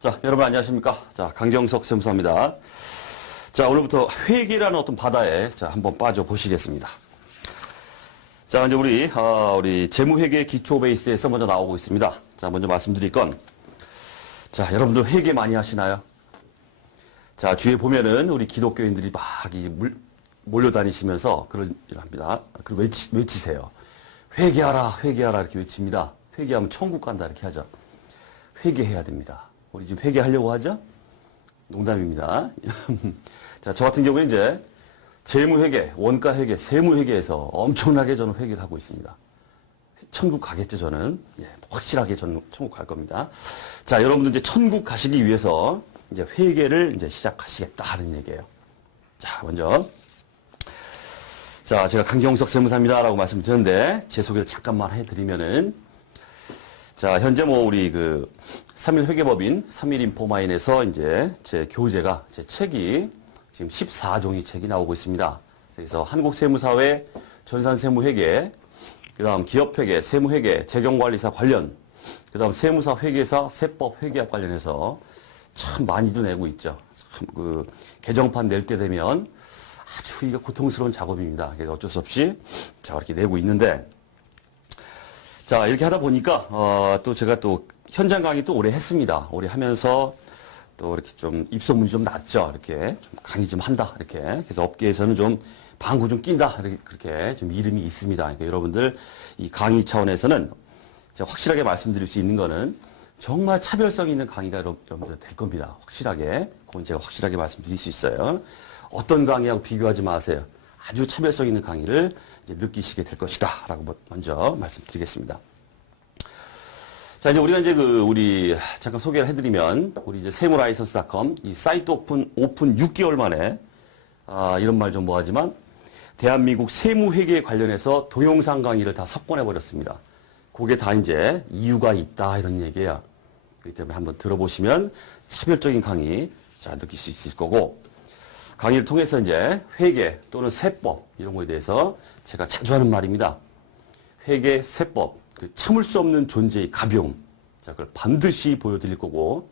자, 여러분 안녕하십니까? 자, 강경석 세무사입니다. 자, 오늘부터 회계라는 어떤 바다에 한번 빠져 보시겠습니다. 자, 이제 우리 재무회계 기초 베이스에서 먼저 나오고 있습니다. 자, 먼저 말씀드릴 건, 자, 여러분들 회계 많이 하시나요? 자, 주위에 보면은 우리 기독교인들이 막 몰려다니시면서 그런 일을 합니다. 그리고 외치세요. 회계하라, 회계하라 이렇게 외칩니다. 회계하면 천국 간다 이렇게 하죠. 회계해야 됩니다. 우리 지금 회계하려고 하죠? 농담입니다. 자, 저 같은 경우는 이제 재무회계, 원가회계, 세무회계에서 엄청나게 저는 회계를 하고 있습니다. 천국 가겠죠, 저는. 예, 확실하게 저는 천국 갈 겁니다. 자, 여러분들 이제 천국 가시기 위해서 이제 회계를 이제 시작하시겠다 하는 얘기예요. 자, 먼저. 자, 제가 강경석 세무사입니다라고 말씀드렸는데, 제 소개를 잠깐만 해드리면은, 자, 현재 우리 3일 회계법인 3일 인포마인에서 이제 제 교재가, 제 책이 지금 14종이 책이 나오고 있습니다. 그래서 한국세무사회 전산세무회계, 그 다음 기업회계, 세무회계, 재경관리사 관련, 그 다음 세무사 회계사, 세법 회계학 관련해서 참 많이도 내고 있죠. 참 개정판 낼 때 되면 아주 이게 고통스러운 작업입니다. 그래서 어쩔 수 없이 자, 이렇게 내고 있는데, 자, 이렇게 하다 보니까, 또 제가 또 현장 강의 또 오래 했습니다. 오래 하면서 또 이렇게 좀 입소문이 좀 났죠. 이렇게 좀 강의 좀 한다. 이렇게. 그래서 업계에서는 좀 방구 좀 낀다. 이렇게 그렇게 좀 이름이 있습니다. 그러니까 여러분들 이 강의 차원에서는 제가 확실하게 말씀드릴 수 있는 거는 정말 차별성 있는 강의가 여러분들 될 겁니다. 확실하게. 그건 제가 확실하게 말씀드릴 수 있어요. 어떤 강의하고 비교하지 마세요. 아주 차별성 있는 강의를 이제 느끼시게 될 것이다. 라고 먼저 말씀드리겠습니다. 자, 이제 우리가 이제 우리 잠깐 소개를 해드리면, 우리 이제 세무라이선스.com, 이 사이트 오픈 6개월 만에, 이런 말 좀 뭐하지만, 대한민국 세무회계에 관련해서 동영상 강의를 다 석권해버렸습니다. 그게 다 이제 이유가 있다. 이런 얘기예요. 그렇기 때문에 한번 들어보시면 차별적인 강의, 자, 느낄 수 있을 거고, 강의를 통해서 이제 회계 또는 세법 이런 거에 대해서 제가 자주 하는 말입니다. 회계, 세법, 참을 수 없는 존재의 가벼움. 자, 그걸 반드시 보여드릴 거고,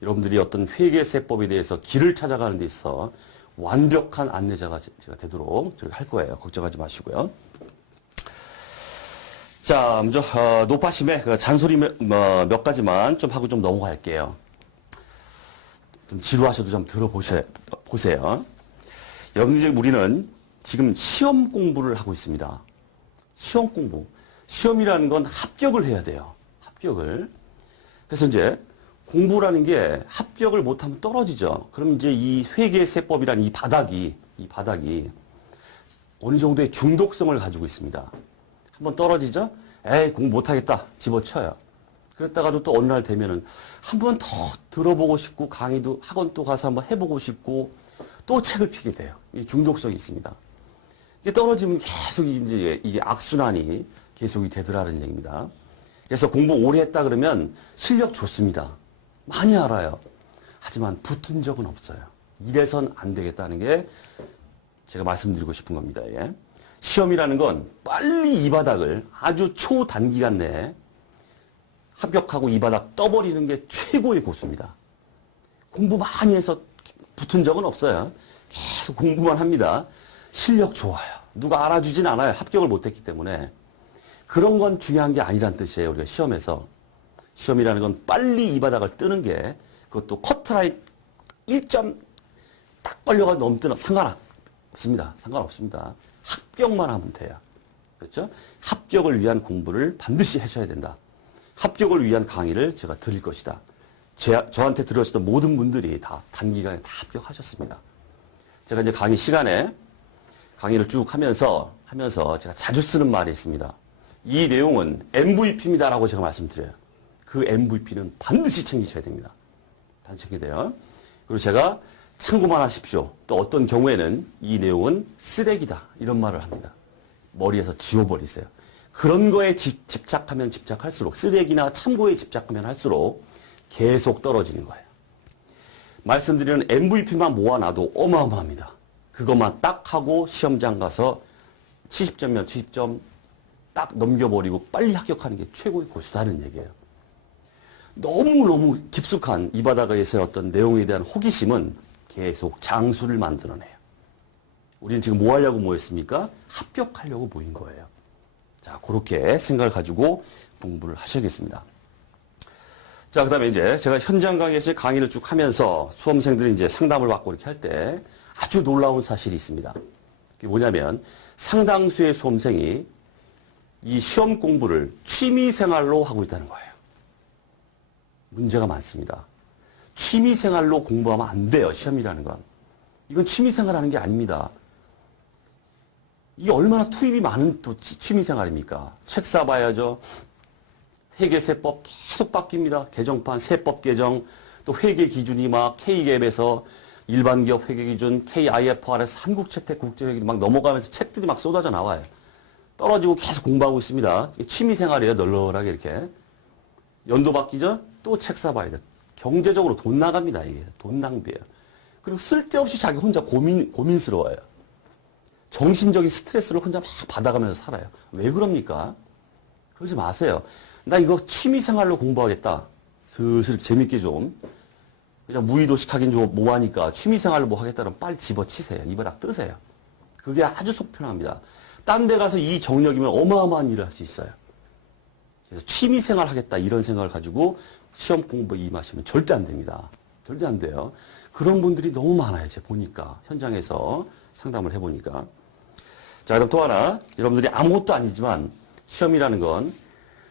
여러분들이 어떤 회계, 세법에 대해서 길을 찾아가는 데 있어서 완벽한 안내자가 제가 되도록 할 거예요. 걱정하지 마시고요. 자, 먼저 노파심에 잔소리 몇 가지만 좀 하고 좀 넘어갈게요. 좀 지루하셔도 좀 들어보세요. 여러분들, 우리는 지금 시험 공부를 하고 있습니다. 시험 공부. 시험이라는 건 합격을 해야 돼요. 합격을. 그래서 이제 공부라는 게 합격을 못하면 떨어지죠. 그럼 이제 이 회계세법이라는 이 바닥이 어느 정도의 중독성을 가지고 있습니다. 한번 떨어지죠? 에이, 공부 못하겠다. 집어쳐요. 그랬다가도 또 어느 날 되면은 한 번 더 들어보고 싶고, 강의도 학원 또 가서 한번 해보고 싶고, 또 책을 피게 돼요. 이 중독성이 있습니다. 이게 떨어지면 계속 이제 이게 악순환이 계속이 되더라는 얘기입니다. 그래서 공부 오래 했다 그러면 실력 좋습니다. 많이 알아요. 하지만 붙은 적은 없어요. 이래선 안 되겠다는 게 제가 말씀드리고 싶은 겁니다. 예. 시험이라는 건 빨리 이 바닥을 아주 초단기간 내에 합격하고 이 바닥 떠버리는 게 최고의 고수입니다. 공부 많이 해서 붙은 적은 없어요. 계속 공부만 합니다. 실력 좋아요. 누가 알아주진 않아요. 합격을 못했기 때문에. 그런 건 중요한 게 아니란 뜻이에요. 우리가 시험에서. 시험이라는 건 빨리 이 바닥을 뜨는 게, 그것도 커트라인 1점 딱 걸려가 넘뜨는 상관없습니다. 상관없습니다. 합격만 하면 돼요. 그렇죠? 합격을 위한 공부를 반드시 하셔야 된다. 합격을 위한 강의를 제가 드릴 것이다. 저한테 들으셨던 모든 분들이 다 단기간에 다 합격하셨습니다. 제가 이제 강의 시간에 강의를 쭉 하면서 제가 자주 쓰는 말이 있습니다. 이 내용은 MVP입니다라고 제가 말씀드려요. 그 MVP는 반드시 챙기셔야 됩니다. 반드시 챙겨야 돼요. 그리고 제가 참고만 하십시오. 또 어떤 경우에는 이 내용은 쓰레기다. 이런 말을 합니다. 머리에서 지워버리세요. 그런 거에 집착하면 집착할수록, 쓰레기나 참고에 집착하면 할수록 계속 떨어지는 거예요. 말씀드리는 MVP만 모아놔도 어마어마합니다. 그것만 딱 하고 시험장 가서 70점이면 70점 딱 넘겨버리고 빨리 합격하는 게 최고의 고수다는 얘기예요. 너무너무 깊숙한 이 바닥에서의 어떤 내용에 대한 호기심은 계속 장수를 만들어내요. 우리는 지금 뭐 하려고 모였습니까? 합격하려고 모인 거예요. 자, 그렇게 생각을 가지고 공부를 하셔야겠습니다. 자, 그 다음에 이제 제가 현장 강의에서 강의를 쭉 하면서 수험생들이 이제 상담을 받고 이렇게 할 때 아주 놀라운 사실이 있습니다. 그게 뭐냐면 상당수의 수험생이 이 시험 공부를 취미 생활로 하고 있다는 거예요. 문제가 많습니다. 취미 생활로 공부하면 안 돼요, 시험이라는 건. 이건 취미 생활하는 게 아닙니다. 이게 얼마나 투입이 많은 또 취미 생활입니까? 책 사봐야죠. 회계세법 계속 바뀝니다. 개정판, 세법 개정, 또 회계 기준이 막 K갭에서 일반 기업 회계 기준, KIFRS, 한국채택 국제회계 막 넘어가면서 책들이 막 쏟아져 나와요. 떨어지고 계속 공부하고 있습니다. 취미 생활이에요, 널널하게 이렇게. 연도 바뀌죠? 또 책 사봐야 돼. 경제적으로 돈 나갑니다, 이게. 돈 낭비예요. 그리고 쓸데없이 자기 혼자 고민스러워요. 정신적인 스트레스를 혼자 막 받아가면서 살아요. 왜 그럽니까? 그러지 마세요. 나 이거 취미 생활로 공부하겠다. 슬슬 재밌게 좀. 그냥 무의도식 하긴 좀 뭐하니까 취미 생활로 뭐 하겠다면 빨리 집어치세요. 입에다 뜨세요. 그게 아주 속 편합니다. 딴 데 가서 이 정력이면 어마어마한 일을 할 수 있어요. 그래서 취미 생활 하겠다 이런 생각을 가지고 시험 공부에 임하시면 절대 안 됩니다. 절대 안 돼요. 그런 분들이 너무 많아요. 제가 보니까. 현장에서 상담을 해보니까. 자, 그럼 또 하나. 여러분들이 아무것도 아니지만 시험이라는 건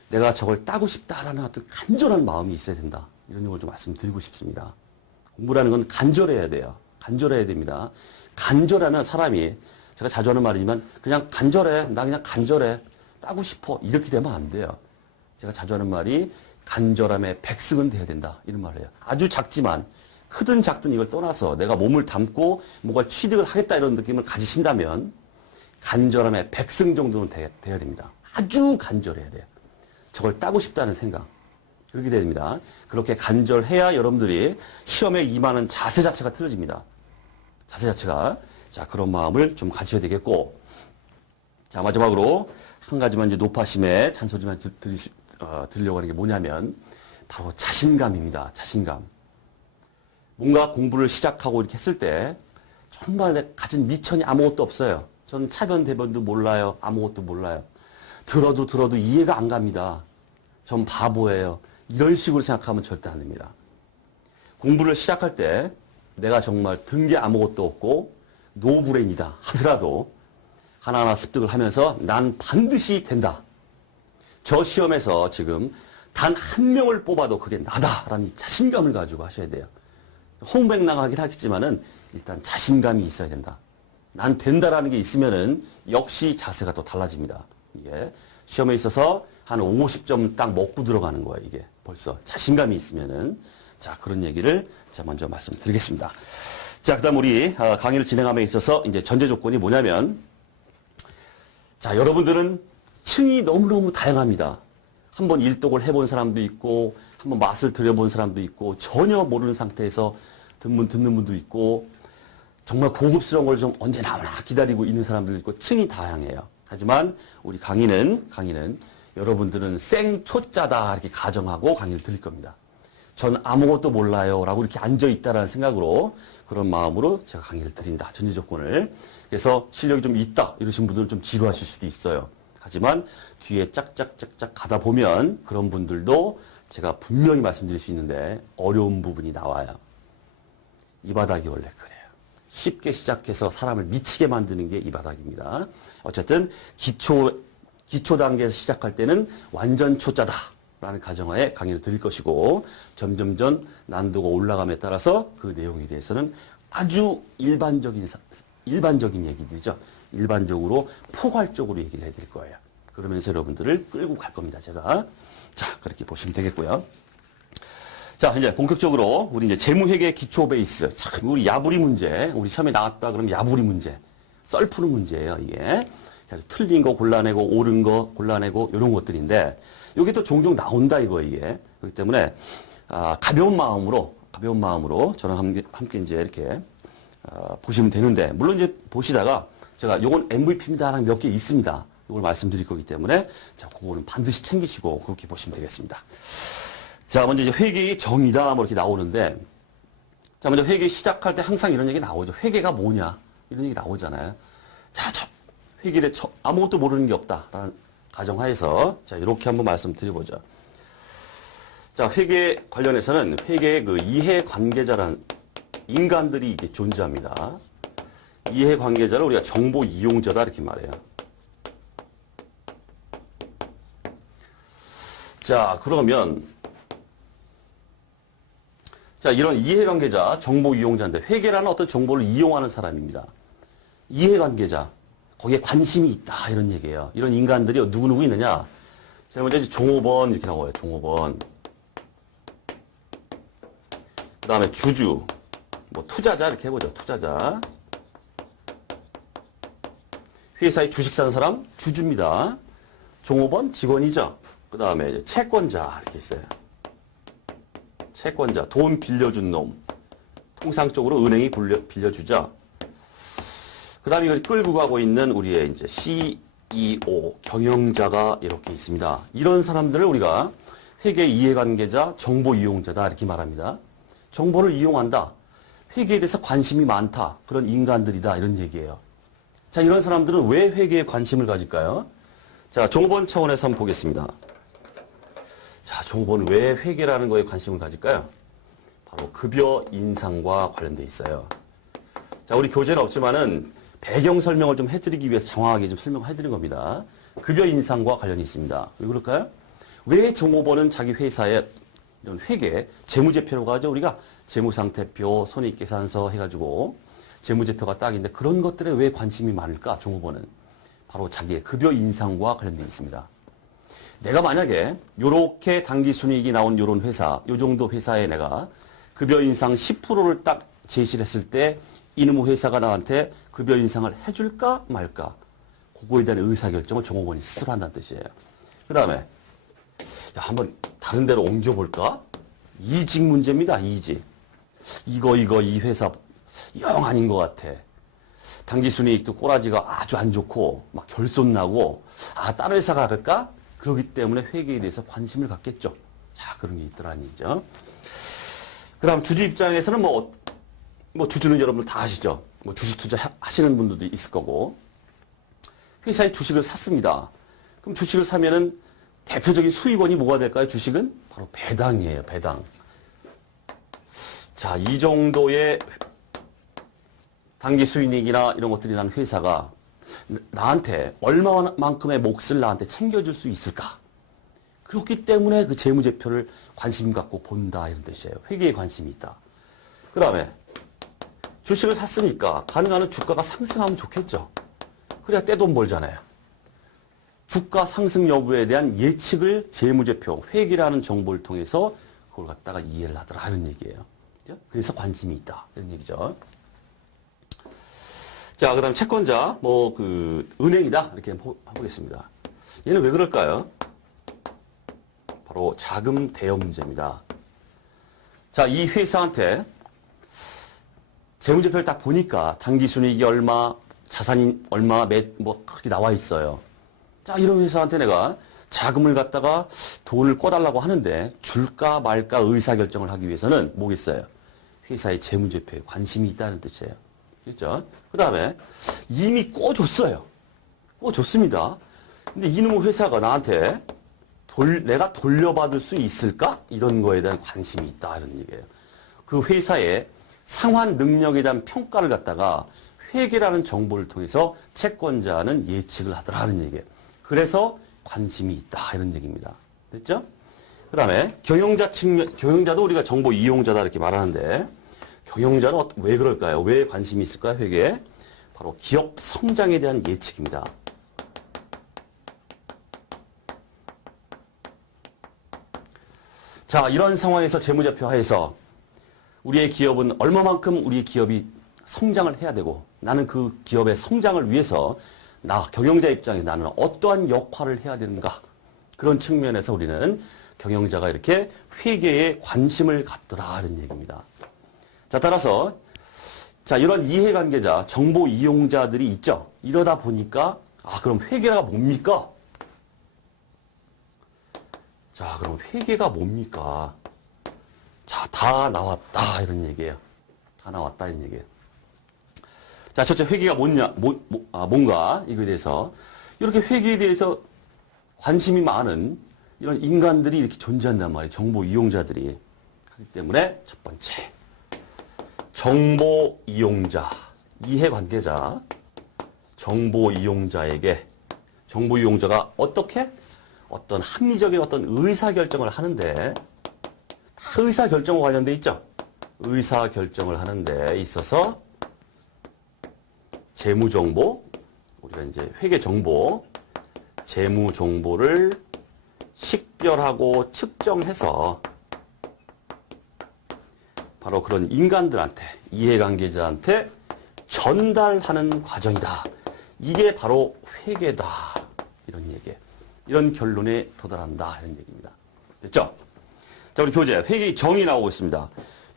내가 저걸 따고 싶다라는 어떤 간절한 마음이 있어야 된다. 이런 걸 좀 말씀드리고 싶습니다. 공부라는 건 간절해야 돼요. 간절해야 됩니다. 간절하면 사람이 제가 자주 하는 말이지만 그냥 간절해. 나 그냥 간절해. 따고 싶어. 이렇게 되면 안 돼요. 제가 자주 하는 말이 간절함의 백승은 돼야 된다. 이런 말을 해요. 아주 작지만 크든 작든 이걸 떠나서 내가 몸을 담고 뭔가 취득을 하겠다 이런 느낌을 가지신다면 간절함의 백승 정도는 돼야 됩니다. 아주 간절해야 돼요. 저걸 따고 싶다는 생각. 그렇게 됩니다. 그렇게 간절해야 여러분들이 시험에 임하는 자세 자체가 틀어집니다. 자세 자체가. 자, 그런 마음을 좀 가지셔야 되겠고. 자, 마지막으로 한 가지만 이제 노파심에 잔소리만 드리려고 하는 게 뭐냐면 바로 자신감입니다. 자신감. 뭔가 공부를 시작하고 이렇게 했을 때 정말 가진 미천이 아무것도 없어요. 저는 차변 대변도 몰라요. 아무것도 몰라요. 들어도 이해가 안 갑니다. 전 바보예요. 이런 식으로 생각하면 절대 안 됩니다. 공부를 시작할 때 내가 정말 든 게 아무것도 없고 노브레인이다 하더라도 하나하나 습득을 하면서 난 반드시 된다. 저 시험에서 지금 단 한 명을 뽑아도 그게 나다라는 자신감을 가지고 하셔야 돼요. 홍백랑하긴 하겠지만은 일단 자신감이 있어야 된다. 난 된다라는 게 있으면은 역시 자세가 또 달라집니다. 이게 시험에 있어서 한 50점 딱 먹고 들어가는 거예요. 이게 벌써 자신감이 있으면은. 자, 그런 얘기를 자 먼저 말씀드리겠습니다. 자, 그다음 우리 강의를 진행함에 있어서 이제 전제 조건이 뭐냐면, 자, 여러분들은 층이 너무너무 다양합니다. 한번 일독을 해본 사람도 있고, 한번 맛을 들여본 사람도 있고, 전혀 모르는 상태에서 듣는 분도 있고, 정말 고급스러운 걸 좀 언제 나오나 기다리고 있는 사람들도 있고, 층이 다양해요. 하지만 우리 강의는 여러분들은 생초짜다 이렇게 가정하고 강의를 드릴 겁니다. 전 아무것도 몰라요 라고 이렇게 앉아있다라는 생각으로 그런 마음으로 제가 강의를 드린다. 전제 조건을. 그래서 실력이 좀 있다 이러신 분들은 좀 지루하실 수도 있어요. 하지만 뒤에 짝짝짝짝 가다 보면 그런 분들도 제가 분명히 말씀드릴 수 있는데 어려운 부분이 나와요. 이 바닥이 원래 그래요. 쉽게 시작해서 사람을 미치게 만드는 게 이 바닥입니다. 어쨌든 기초 단계에서 시작할 때는 완전 초짜다라는 가정하에 강의를 드릴 것이고 점점점 난도가 올라감에 따라서 그 내용에 대해서는 아주 일반적인 얘기들이죠. 일반적으로 포괄적으로 얘기를 해드릴 거예요. 그러면서 여러분들을 끌고 갈 겁니다. 제가. 자, 그렇게 보시면 되겠고요. 자, 이제 본격적으로 우리 이제 재무회계 기초 베이스. 참, 우리 야부리 문제. 우리 시험에 나왔다 그러면 야부리 문제. 썰 푸는 문제예요, 이게. 틀린 거 골라내고, 옳은 거 골라내고, 이런 것들인데, 이게 또 종종 나온다, 이게. 그렇기 때문에, 가벼운 마음으로 저랑 함께 이제 이렇게, 보시면 되는데, 물론 이제 보시다가, 제가 요건 MVP입니다라는 몇 개 있습니다. 이걸 말씀드릴 거기 때문에, 자, 그거는 반드시 챙기시고, 그렇게 보시면 되겠습니다. 자, 먼저 이제 회계의 정의다, 뭐 이렇게 나오는데, 자, 먼저 회계 시작할 때 항상 이런 얘기 나오죠. 회계가 뭐냐? 이런 얘기 나오잖아요. 자, 회계에 대해 아무것도 모르는 게 없다라는 가정하에서, 자, 이렇게 한번 말씀드려보죠. 자, 회계 관련해서는 회계의 그 이해관계자라는 인간들이 이게 존재합니다. 이해관계자를 우리가 정보 이용자다 이렇게 말해요. 자, 그러면 자, 이런 이해관계자, 정보 이용자인데 회계라는 어떤 정보를 이용하는 사람입니다. 이해관계자, 거기에 관심이 있다 이런 얘기예요. 이런 인간들이 누구누구 있느냐? 제일 먼저 이제 종업원 이렇게 나와요. 종업원. 그 다음에 주주, 뭐 투자자 이렇게 해보죠. 투자자. 회사에 주식 사는 사람 주주입니다. 종업원 직원이죠. 그 다음에 채권자 이렇게 있어요. 채권자, 돈 빌려준 놈. 통상적으로 은행이 빌려주죠. 그 다음에 이걸 끌고 가고 있는 우리의 이제 CEO, 경영자가 이렇게 있습니다. 이런 사람들을 우리가 회계 이해관계자, 정보 이용자다 이렇게 말합니다. 정보를 이용한다. 회계에 대해서 관심이 많다. 그런 인간들이다 이런 얘기예요. 자, 이런 사람들은 왜 회계에 관심을 가질까요? 자, 종업원 차원에서 한번 보겠습니다. 자, 종업원은 왜 회계라는 거에 관심을 가질까요? 바로 급여 인상과 관련돼 있어요. 자, 우리 교재는 없지만은 배경 설명을 좀 해드리기 위해서 장황하게 좀 설명해드린 겁니다. 급여 인상과 관련이 있습니다. 왜 그럴까요? 왜 종업원은 자기 회사에 이런 회계, 재무제표라고 하죠. 우리가 재무상태표, 손익계산서 해가지고 재무제표가 딱인데 그런 것들에 왜 관심이 많을까? 종업원은 바로 자기의 급여 인상과 관련돼 있습니다. 내가 만약에 요렇게 당기순이익이 나온 요런 회사, 요 정도 회사에 내가 급여 인상 10%를 딱 제시를 했을 때 이놈의 회사가 나한테 급여 인상을 해줄까 말까? 그거에 대한 의사결정을 종업원이 스스로 한다는 뜻이에요. 그 다음에 야, 한번 다른 데로 옮겨볼까? 이직 문제입니다. 이직. 이 회사 영 아닌 것 같아. 당기순이익도 꼬라지가 아주 안 좋고 막 결손나고 다른 회사가 갈까? 그렇기 때문에 회계에 대해서 관심을 갖겠죠. 자, 그런 게 있더라는 얘기죠. 그 다음 주주 입장에서는 뭐 주주는 여러분들 다 아시죠. 뭐 주식 투자 하시는 분들도 있을 거고. 회사에 주식을 샀습니다. 그럼 주식을 사면은 대표적인 수익원이 뭐가 될까요? 주식은 바로 배당이에요. 배당. 자, 이 정도의 당기 수익이나 이런 것들이 나는 회사가 나한테 얼마만큼의 몫을 나한테 챙겨줄 수 있을까? 그렇기 때문에 그 재무제표를 관심 갖고 본다 이런 뜻이에요. 회계에 관심이 있다. 그 다음에 주식을 샀으니까 가능한 주가가 상승하면 좋겠죠. 그래야 떼돈 벌잖아요. 주가 상승 여부에 대한 예측을 재무제표, 회계라는 정보를 통해서 그걸 갖다가 이해를 하더라 하는 얘기예요. 그래서 관심이 있다 이런 얘기죠. 자, 그 다음 채권자, 은행이다. 이렇게 해보겠습니다. 얘는 왜 그럴까요? 바로 자금 대여 문제입니다. 자, 이 회사한테 재무제표를 딱 보니까 당기순이익이 얼마, 자산이 얼마, 그렇게 나와 있어요. 자, 이런 회사한테 내가 자금을 갖다가 돈을 꿔달라고 하는데 줄까 말까 의사결정을 하기 위해서는 뭐겠어요? 회사의 재무제표에 관심이 있다는 뜻이에요. 그렇죠? 그 다음에 이미 꿔줬어요. 꿔줬습니다. 근데 이놈의 회사가 나한테 내가 돌려받을 수 있을까? 이런 거에 대한 관심이 있다. 이런 얘기예요. 그 회사의 상환 능력에 대한 평가를 갖다가 회계라는 정보를 통해서 채권자는 예측을 하더라 하는 얘기예요. 그래서 관심이 있다. 이런 얘기입니다. 됐죠? 그 다음에 경영자도 우리가 정보 이용자다 이렇게 말하는데 경영자는 왜 그럴까요? 왜 관심이 있을까요? 회계에? 바로 기업 성장에 대한 예측입니다. 자, 이런 상황에서 재무제표 하에서 우리의 기업은 얼마만큼 우리의 기업이 성장을 해야 되고 나는 그 기업의 성장을 위해서 경영자 입장에서 나는 어떠한 역할을 해야 되는가 그런 측면에서 우리는 경영자가 이렇게 회계에 관심을 갖더라 하는 얘기입니다. 자, 따라서 자, 이런 이해관계자, 정보 이용자들이 있죠. 이러다 보니까 그럼 회계가 뭡니까? 자, 그럼 회계가 뭡니까? 다 나왔다 이런 얘기예요. 다 나왔다 이런 얘기예요. 자, 첫째 회계가 뭔가 이거에 대해서 이렇게 회계에 대해서 관심이 많은 이런 인간들이 이렇게 존재한단 말이에요. 정보 이용자들이 하기 때문에 첫 번째 정보 이용자, 이해관계자, 정보 이용자에게 정보 이용자가 어떻게 어떤 합리적인 어떤 의사결정을 하는데 다 의사결정과 관련돼 있죠. 의사결정을 하는 데 있어서 재무정보, 우리가 이제 회계정보, 재무정보를 식별하고 측정해서 바로 그런 인간들한테, 이해관계자한테 전달하는 과정이다. 이게 바로 회계다. 이런 얘기예요. 이런 결론에 도달한다. 이런 얘기입니다. 됐죠? 자, 우리 교재, 회계 정의 나오고 있습니다.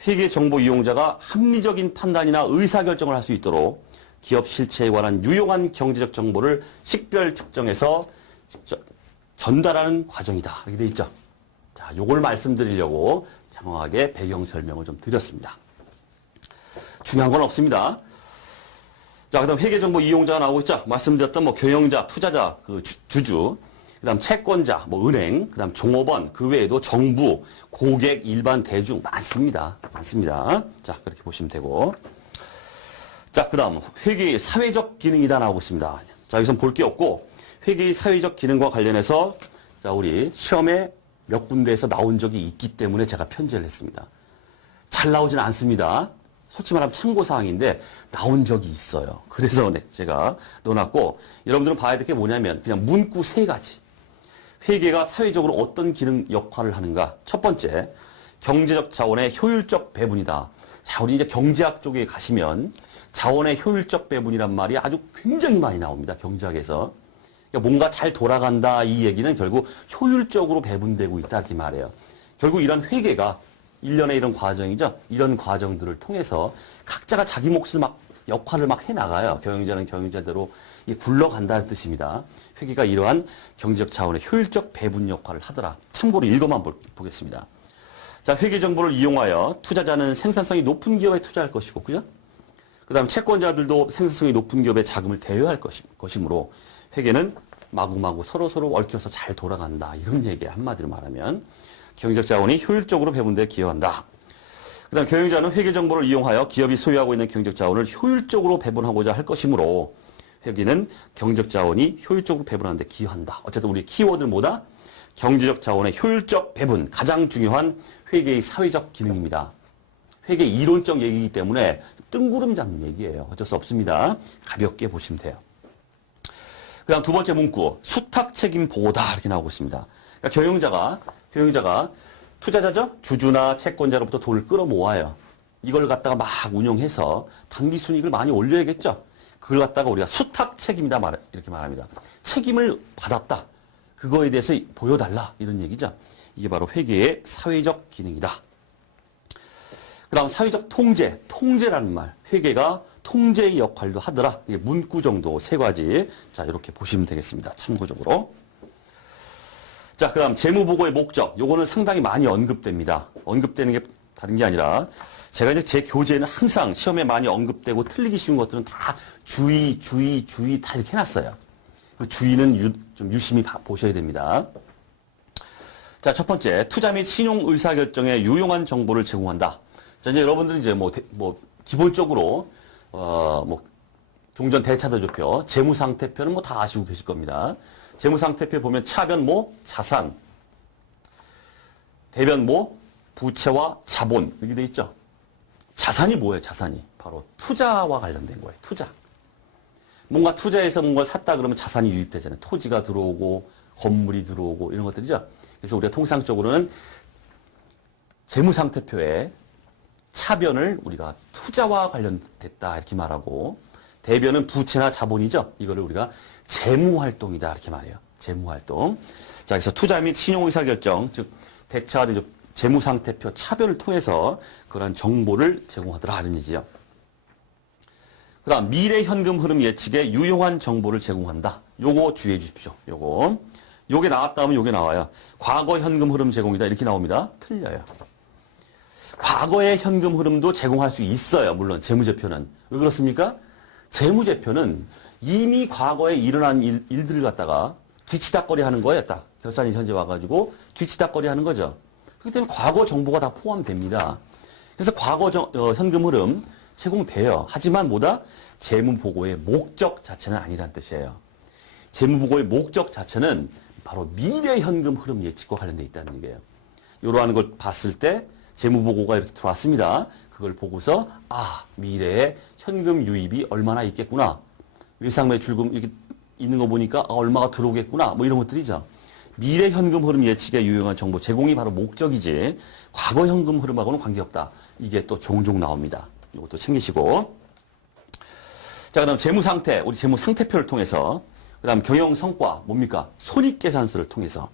회계 정보 이용자가 합리적인 판단이나 의사결정을 할 수 있도록 기업 실체에 관한 유용한 경제적 정보를 식별 측정해서 전달하는 과정이다. 이렇게 돼 있죠. 자, 요걸 말씀드리려고 장황하게 배경 설명을 좀 드렸습니다. 중요한 건 없습니다. 자, 그 다음 회계정보 이용자가 나오고 있죠. 말씀드렸던 뭐 경영자, 투자자, 그 주주, 그 다음 채권자, 뭐 은행, 그 다음 종업원, 그 외에도 정부, 고객, 일반 대중 많습니다. 많습니다. 자, 그렇게 보시면 되고. 자, 그 다음 회계의 사회적 기능이다 나오고 있습니다. 자, 여기서 볼 게 없고 회계의 사회적 기능과 관련해서 자, 우리 시험에 몇 군데에서 나온 적이 있기 때문에 제가 편제를 했습니다. 잘 나오지는 않습니다. 솔직히 말하면 참고사항인데 나온 적이 있어요. 그래서 네, 제가 넣어놨고 여러분들은 봐야 될 게 뭐냐면 그냥 문구 3가지. 회계가 사회적으로 어떤 기능 역할을 하는가. 첫 번째, 경제적 자원의 효율적 배분이다. 자, 우리 이제 경제학 쪽에 가시면 자원의 효율적 배분이란 말이 아주 굉장히 많이 나옵니다. 경제학에서. 그러니까 뭔가 잘 돌아간다 이 얘기는 결국 효율적으로 배분되고 있다 이렇게 말해요. 결국 이런 회계가 일련의 이런 과정이죠. 이런 과정들을 통해서 각자가 자기 몫을 막 역할을 막 해나가요. 경영자는 경영자대로 굴러간다는 뜻입니다. 회계가 이러한 경제적 자원의 효율적 배분 역할을 하더라. 참고로 읽어만 보겠습니다. 자, 회계 정보를 이용하여 투자자는 생산성이 높은 기업에 투자할 것이고, 그죠? 그 다음 채권자들도 생산성이 높은 기업에 자금을 대여할 것이므로 회계는 마구마구 서로서로 얽혀서 잘 돌아간다. 이런 얘기에 한마디로 말하면 경제적 자원이 효율적으로 배분되어 기여한다. 그 다음 경영자는 회계 정보를 이용하여 기업이 소유하고 있는 경제적 자원을 효율적으로 배분하고자 할 것이므로 회계는 경제적 자원이 효율적으로 배분하는 데 기여한다. 어쨌든 우리 키워드는 뭐다? 경제적 자원의 효율적 배분, 가장 중요한 회계의 사회적 기능입니다. 회계 이론적 얘기이기 때문에 뜬구름 잡는 얘기예요. 어쩔 수 없습니다. 가볍게 보시면 돼요. 그 다음 두 번째 문구, 수탁 책임 보호다 이렇게 나오고 있습니다. 그러니까 경영자가 투자자죠? 주주나 채권자로부터 돈을 끌어모아요. 이걸 갖다가 막 운용해서 단기 순이익을 많이 올려야겠죠? 그걸 갖다가 우리가 수탁 책임이다 이렇게 말합니다. 책임을 받았다. 그거에 대해서 보여달라 이런 얘기죠. 이게 바로 회계의 사회적 기능이다. 그 다음 사회적 통제라는 말. 회계가 통제의 역할도 하더라. 이게 문구 정도 3가지. 자, 이렇게 보시면 되겠습니다. 참고적으로. 자, 그 다음 재무보고의 목적. 요거는 상당히 많이 언급됩니다. 언급되는 게 다른 게 아니라 제가 이제 제 교재에는 항상 시험에 많이 언급되고 틀리기 쉬운 것들은 다 주의 다 이렇게 해놨어요. 그 주의는 좀 유심히 보셔야 됩니다. 자, 첫 번째, 투자 및 신용 의사결정에 유용한 정보를 제공한다. 자, 이제 여러분들은 이제 기본적으로, 종전 대차대조표, 재무상태표는 다 아시고 계실 겁니다. 재무상태표 보면 차변 자산, 대변 부채와 자본, 이렇게 돼 있죠. 자산이 뭐예요, 자산이? 바로 투자와 관련된 거예요, 투자. 뭔가 투자해서 뭔가를 샀다 그러면 자산이 유입되잖아요. 토지가 들어오고, 건물이 들어오고, 이런 것들이죠. 그래서 우리가 통상적으로는 재무상태표에 차변을 우리가 투자와 관련됐다 이렇게 말하고 대변은 부채나 자본이죠. 이거를 우리가 재무활동이다 이렇게 말해요. 재무활동. 자, 그래서 투자 및 신용의사결정, 즉 대차대조 재무상태표 차변을 통해서 그런 정보를 제공하더라 이런 얘기죠. 그 다음 미래 현금 흐름 예측에 유용한 정보를 제공한다. 요거 주의해 주십시오. 요게 나왔다 하면 요게 나와요. 과거 현금 흐름 제공이다 이렇게 나옵니다. 틀려요. 과거의 현금 흐름도 제공할 수 있어요. 물론 재무제표는. 왜 그렇습니까? 재무제표는 이미 과거에 일어난 일들을 갖다가 뒤치다꺼리 하는 거예요. 딱 결산이 현재 와가지고 뒤치다꺼리 하는 거죠. 그렇기 때문에 과거 정보가 다 포함됩니다. 그래서 과거 현금 흐름 제공돼요. 하지만 뭐다? 재무보고의 목적 자체는 아니란 뜻이에요. 재무보고의 목적 자체는 바로 미래 현금 흐름 예측과 관련돼 있다는 얘기예요. 이러한 걸 봤을 때 재무보고가 이렇게 들어왔습니다. 그걸 보고서 미래에 현금 유입이 얼마나 있겠구나. 외상매출금 이렇게 있는 거 보니까 얼마가 들어오겠구나. 뭐 이런 것들이죠. 미래 현금 흐름 예측에 유용한 정보 제공이 바로 목적이지 과거 현금 흐름하고는 관계없다. 이게 또 종종 나옵니다. 이것도 챙기시고. 자, 그다음 재무 상태, 우리 재무 상태표를 통해서, 그다음 경영 성과 뭡니까? 손익계산서를 통해서,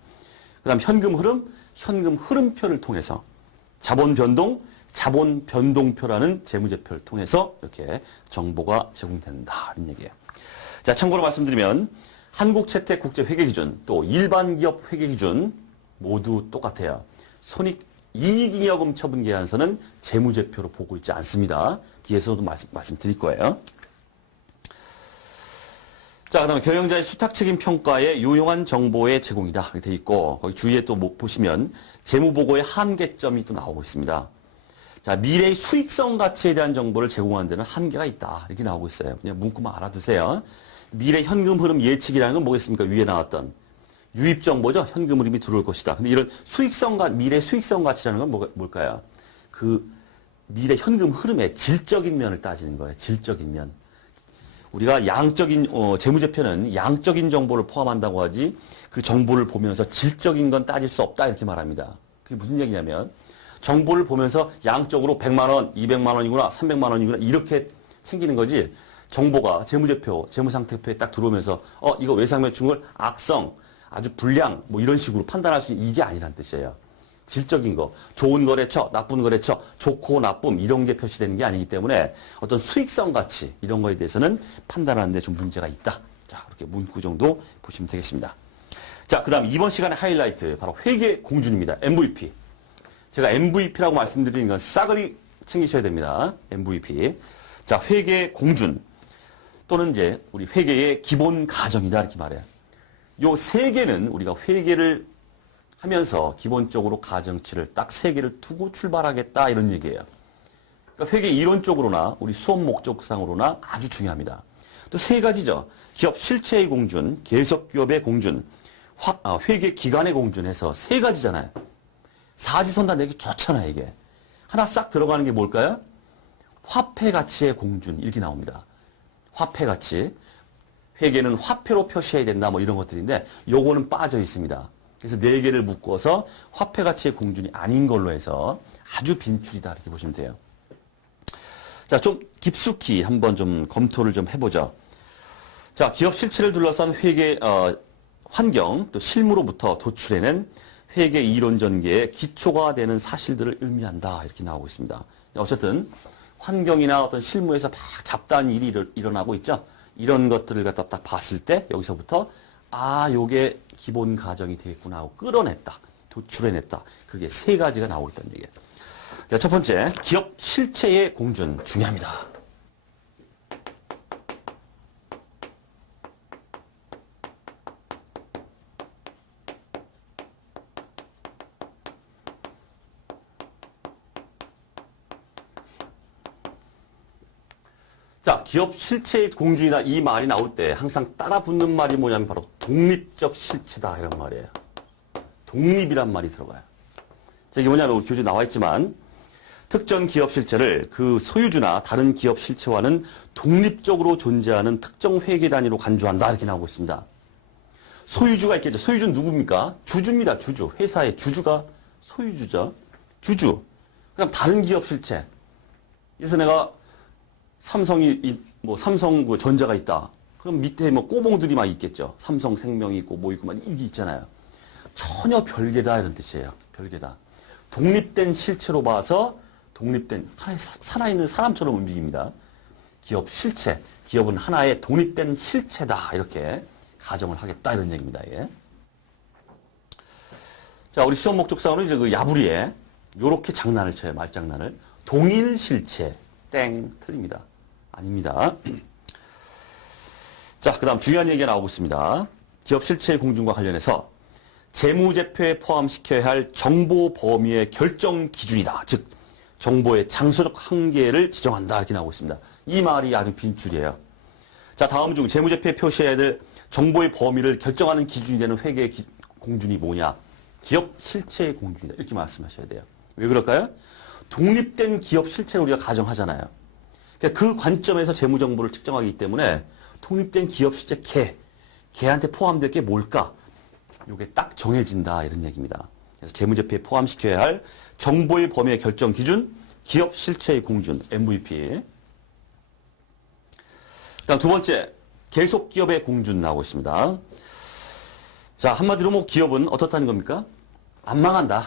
그다음 현금 흐름, 현금 흐름표를 통해서, 자본 변동, 자본 변동표라는 재무제표를 통해서 이렇게 정보가 제공된다 이런 얘기예요. 자, 참고로 말씀드리면 한국채택국제회계기준 또 일반기업 회계기준 모두 똑같아요. 손익이익잉여금 처분계산서는 재무제표로 보고 있지 않습니다. 뒤에서도 말씀드릴 거예요. 자, 그다음에 경영자의 수탁책임 평가에 유용한 정보의 제공이다 이렇게 돼 있고, 거기 주위에 또 보시면 재무보고의 한계점이 또 나오고 있습니다. 자, 미래의 수익성 가치에 대한 정보를 제공하는 데는 한계가 있다 이렇게 나오고 있어요. 그냥 문구만 알아두세요. 미래 현금 흐름 예측이라는 건 뭐겠습니까? 위에 나왔던 유입 정보죠. 현금 흐름이 들어올 것이다. 근데 이런 미래 수익성 가치라는 건 뭘까요? 그 미래 현금 흐름의 질적인 면을 따지는 거예요. 질적인 면. 우리가 양적인 재무제표는 양적인 정보를 포함한다고 하지 그 정보를 보면서 질적인 건 따질 수 없다 이렇게 말합니다. 그게 무슨 얘기냐면 정보를 보면서 양적으로 100만 원, 200만 원이구나, 300만 원이구나 이렇게 챙기는 거지 정보가 재무제표, 재무상태표에 딱 들어오면서 이거 외상매출을 악성, 아주 불량 뭐 이런 식으로 판단할 수 있는 이게 아니란 뜻이에요. 질적인 거, 좋은 거래처, 나쁜 거래처, 좋고 나쁨 이런 게 표시되는 게 아니기 때문에 어떤 수익성 가치 이런 거에 대해서는 판단하는 데 좀 문제가 있다. 자, 그렇게 문구 정도 보시면 되겠습니다. 자, 그다음 이번 시간의 하이라이트 바로 회계 공준입니다. MVP. 제가 MVP라고 말씀드리는 건 싸그리 챙기셔야 됩니다. MVP. 자, 회계 공준 또는 이제 우리 회계의 기본 가정이다 이렇게 말해요. 요 세 개는 우리가 회계를 하면서 기본적으로 가정치를 딱 세 개를 두고 출발하겠다 이런 얘기예요. 그러니까 회계 이론적으로나 우리 수업 목적상으로나 아주 중요합니다. 또 세 가지죠. 기업 실체의 공준, 계속기업의 공준, 회계 기간의 공준 해서 세 가지잖아요. 사지선다 내기 좋잖아요, 이게. 하나 싹 들어가는 게 뭘까요? 화폐 가치의 공준 이렇게 나옵니다. 화폐 가치. 회계는 화폐로 표시해야 된다 뭐 이런 것들인데 요거는 빠져 있습니다. 그래서 네 개를 묶어서 화폐 가치의 공준이 아닌 걸로 해서 아주 빈출이다 이렇게 보시면 돼요. 자, 좀 깊숙이 한번 좀 검토를 좀 해보죠. 자, 기업 실체를 둘러싼 회계 환경 또 실무로부터 도출해낸 회계 이론 전개의 기초가 되는 사실들을 의미한다 이렇게 나오고 있습니다. 어쨌든 환경이나 어떤 실무에서 막 잡다한 일이 일어나고 있죠. 이런 것들을 갖다 딱 봤을 때 여기서부터 요게 기본 가정이 되겠구나 하고 끌어냈다. 도출해냈다. 그게 세 가지가 나오고 있다는 얘기예요. 자, 첫 번째, 기업 실체의 공준 중요합니다. 자, 기업 실체의 공준이다 이 말이 나올 때 항상 따라 붙는 말이 뭐냐면 바로 독립적 실체다 이런 말이에요. 독립이란 말이 들어가요. 자, 이게 뭐냐면 우리 교재에 나와 있지만 특정 기업 실체를 그 소유주나 다른 기업 실체와는 독립적으로 존재하는 특정 회계 단위로 간주한다 이렇게 나오고 있습니다. 소유주가 있겠죠. 소유주는 누굽니까? 주주입니다. 주주. 회사의 주주가 소유주죠. 주주. 그다음 다른 기업 실체. 그래서 내가 삼성 그 전자가 있다. 그럼 밑에 뭐 꼬봉들이 막 있겠죠. 삼성생명이 있고 뭐 있고 막 이게 있잖아요. 전혀 별개다 이런 뜻이에요. 별개다. 독립된 실체로 봐서 독립된 하나의 살아있는 사람처럼 움직입니다. 기업 실체. 기업은 하나의 독립된 실체다. 이렇게 가정을 하겠다 이런 얘기입니다. 예. 자, 우리 시험 목적상으로 이제 그 야부리에 요렇게 장난을 쳐요. 말장난을. 동일 실체. 땡. 틀립니다. 아닙니다. 자, 그 다음 중요한 얘기가 나오고 있습니다. 기업 실체 공준과 관련해서 재무제표에 포함시켜야 할 정보 범위의 결정 기준이다. 즉, 정보의 장소적 한계를 지정한다. 이렇게 나오고 있습니다. 이 말이 아주 빈줄이에요. 자, 다음 중 재무제표에 표시해야 될 정보의 범위를 결정하는 기준이 되는 회계 공준이 뭐냐? 기업 실체의 공준이다. 이렇게 말씀하셔야 돼요. 왜 그럴까요? 독립된 기업 실체를 우리가 가정하잖아요. 그러니까 그 관점에서 재무정보를 측정하기 때문에 독립된 기업 실체 걔한테 포함될 게 뭘까? 이게 딱 정해진다. 이런 얘기입니다. 그래서 재무제표에 포함시켜야 할 정보의 범위의 결정 기준, 기업 실체의 공준, MVP. 다음 두 번째, 계속 기업의 공준 나오고 있습니다. 자, 한마디로 뭐 기업은 어떻다는 겁니까? 안 망한다.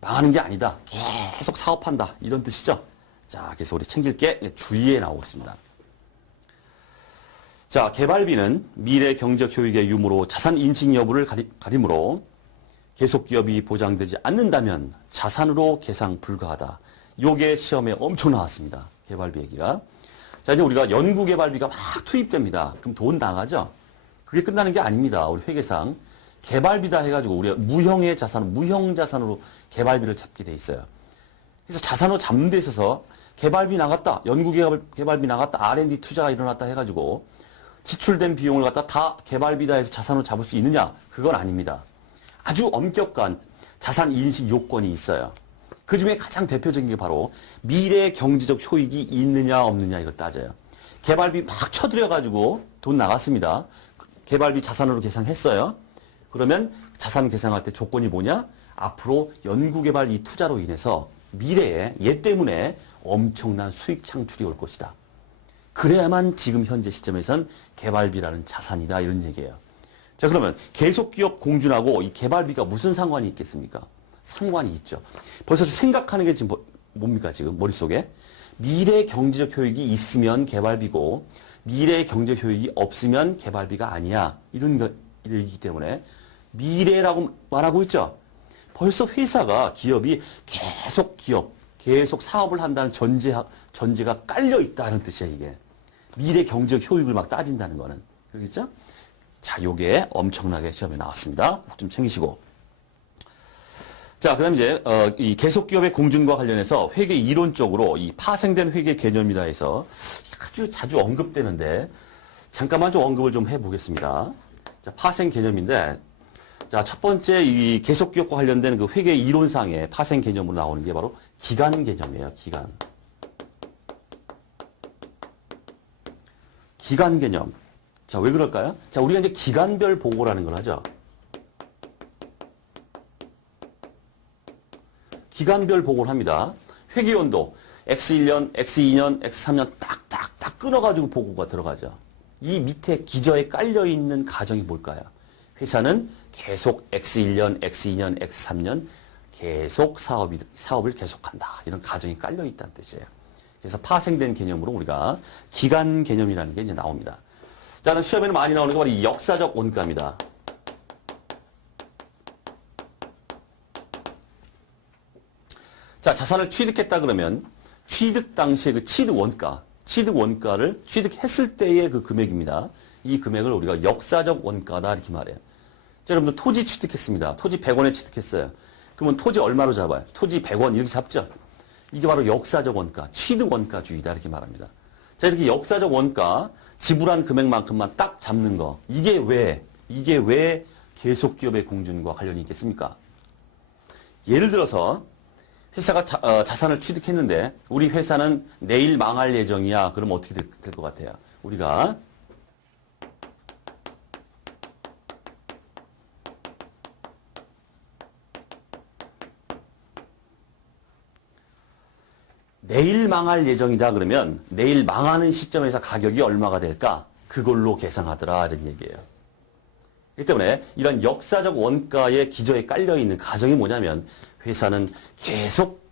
망하는 게 아니다. 계속 사업한다. 이런 뜻이죠. 자, 그래서 우리 챙길 게 주의에 나오고 있습니다. 자, 개발비는 미래 경제적 효익의 유무로 자산 인식 여부를 가리므로 계속 기업이 보장되지 않는다면 자산으로 계상 불가하다. 요게 시험에 엄청 나왔습니다. 개발비 얘기가. 자, 이제 우리가 연구 개발비가 막 투입됩니다. 그럼 돈 나가죠? 그게 끝나는 게 아닙니다. 우리 회계상. 개발비다 해가지고 우리가 무형의 자산, 무형 자산으로 개발비를 잡게 돼 있어요. 그래서 자산으로 잡는 데 있어서 개발비 나갔다, 연구 개발비 나갔다, R&D 투자가 일어났다 해가지고 지출된 비용을 갖다 다 개발비다 해서 자산으로 잡을 수 있느냐? 그건 아닙니다. 아주 엄격한 자산 인식 요건이 있어요. 그 중에 가장 대표적인 게 바로 미래 경제적 효익이 있느냐 없느냐 이걸 따져요. 개발비 막 쳐들여가지고 돈 나갔습니다. 개발비 자산으로 계상했어요. 그러면 자산 계상할 때 조건이 뭐냐? 앞으로 연구개발 이 투자로 인해서 미래에 얘 때문에 엄청난 수익 창출이 올 것이다. 그래야만 지금 현재 시점에선 개발비라는 자산이다 이런 얘기예요. 자, 그러면 계속기업 공준하고 이 개발비가 무슨 상관이 있겠습니까? 상관이 있죠. 벌써 생각하는 게 지금 뭡니까 지금 머릿속에? 미래 경제적 효익이 있으면 개발비고 미래 경제적 효익이 없으면 개발비가 아니야. 이런 얘기이기 때문에 미래라고 말하고 있죠. 벌써 회사가 기업이 계속 사업을 한다는 전제가 깔려 있다는 뜻이야 이게. 미래 경제적 효익을 막 따진다는 거는. 그렇겠죠? 자, 요게 엄청나게 시험에 나왔습니다. 꼭 좀 챙기시고. 자, 그 다음 이제, 이 계속기업의 공준과 관련해서 회계 이론적으로 이 파생된 회계 개념이다 해서 아주 자주 언급되는데, 잠깐만 좀 언급을 좀 해보겠습니다. 자, 파생 개념인데, 자, 첫 번째 이 계속기업과 관련된 그 회계 이론상의 파생 개념으로 나오는 게 바로 기간 개념이에요, 기간. 기간 개념. 자, 왜 그럴까요? 자, 우리가 이제 기간별 보고라는 걸 하죠. 기간별 보고를 합니다. 회계연도 X1년, X2년, X3년 딱딱딱 끊어가지고 보고가 들어가죠. 이 밑에 기저에 깔려있는 가정이 뭘까요? 회사는 계속 X1년, X2년, X3년 계속 사업을 계속한다. 이런 가정이 깔려있다는 뜻이에요. 그래서 파생된 개념으로 우리가 기간 개념이라는 게 이제 나옵니다. 자, 그럼 시험에는 많이 나오는 게 바로 이 역사적 원가입니다. 자, 자산을 취득했다 그러면 취득 당시에 그 취득 원가를 취득했을 때의 그 금액입니다. 이 금액을 우리가 역사적 원가다 이렇게 말해요. 자, 여러분들 토지 취득했습니다. 토지 100원에 취득했어요. 그러면 토지 얼마로 잡아요? 토지 100원 이렇게 잡죠. 이게 바로 역사적 원가, 취득 원가주의다 이렇게 말합니다. 자, 이렇게 역사적 원가, 지불한 금액만큼만 딱 잡는 거. 이게 왜 계속기업의 공준과 관련이 있겠습니까? 예를 들어서 회사가 자산을 취득했는데 우리 회사는 내일 망할 예정이야. 그럼 어떻게 될 것 같아요? 우리가 내일 망할 예정이다 그러면 내일 망하는 시점에서 가격이 얼마가 될까? 그걸로 계상하더라 이런 얘기예요. 그렇기 때문에 이런 역사적 원가의 기저에 깔려있는 가정이 뭐냐면 회사는 계속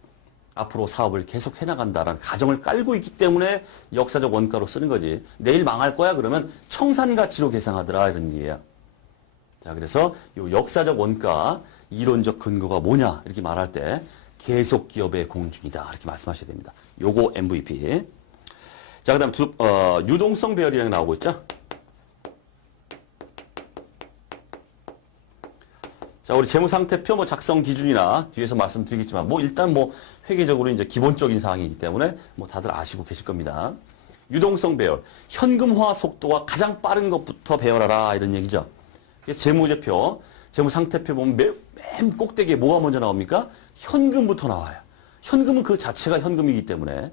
앞으로 사업을 계속 해나간다라는 가정을 깔고 있기 때문에 역사적 원가로 쓰는 거지. 내일 망할 거야 그러면 청산가치로 계상하더라 이런 얘기예요. 자, 그래서 이 역사적 원가 이론적 근거가 뭐냐 이렇게 말할 때 계속 기업의 공준이다. 이렇게 말씀하셔야 됩니다. 요거 MVP. 자, 그 다음 유동성 배열이라는 게 나오고 있죠. 자, 우리 재무상태표 뭐 작성 기준이나 뒤에서 말씀드리겠지만, 뭐 일단 뭐 회계적으로 이제 기본적인 사항이기 때문에 뭐 다들 아시고 계실 겁니다. 유동성 배열, 현금화 속도가 가장 빠른 것부터 배열하라 이런 얘기죠. 그래서 재무제표, 재무상태표 보면 맨 꼭대기에 뭐가 먼저 나옵니까? 현금부터 나와요. 현금은 그 자체가 현금이기 때문에.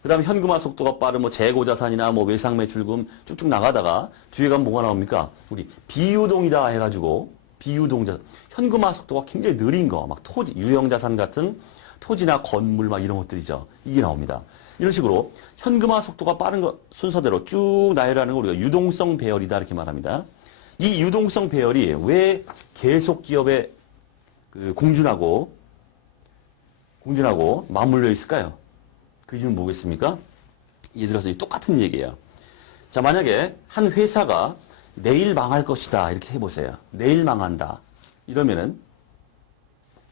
그 다음에 현금화 속도가 빠른 뭐 재고자산이나 뭐 외상매출금 쭉쭉 나가다가 뒤에 가면 뭐가 나옵니까? 우리 비유동이다 해가지고 비유동자 현금화 속도가 굉장히 느린 거, 막 토지, 유형자산 같은 토지나 건물 막 이런 것들이죠. 이게 나옵니다. 이런 식으로 현금화 속도가 빠른 거 순서대로 쭉 나열하는 걸 우리가 유동성 배열이다 이렇게 말합니다. 이 유동성 배열이 왜 계속 기업에 공준하고 맞물려 있을까요? 그 이유는 뭐겠습니까? 예를 들어서 똑같은 얘기예요. 자, 만약에 한 회사가 내일 망할 것이다 이렇게 해보세요. 내일 망한다 이러면은